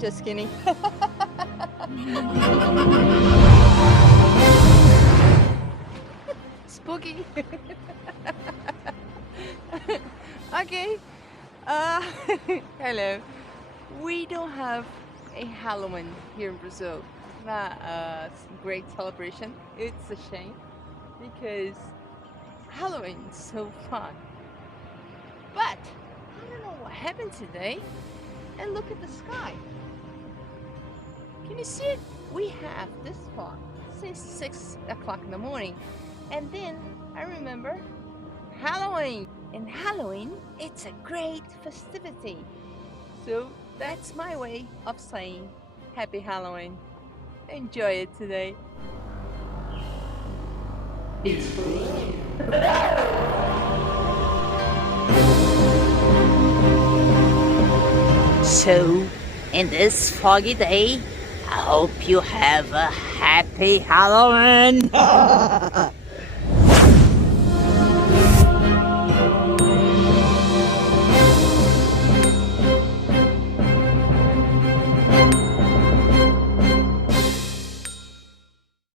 Just kidding. Spooky. Okay. Hello. We don't have a Halloween here in Brazil. Not a great celebration. It's a shame because Halloween is so fun. But I don't know what happened today. And look at the sky. Can you see it? We have this fog since 6 o'clock in the morning. And then I remember Halloween. And Halloween, it's a great festivity. So that's my way of saying Happy Halloween. Enjoy it today. It's free. So, in this foggy day, I hope you have a happy Halloween.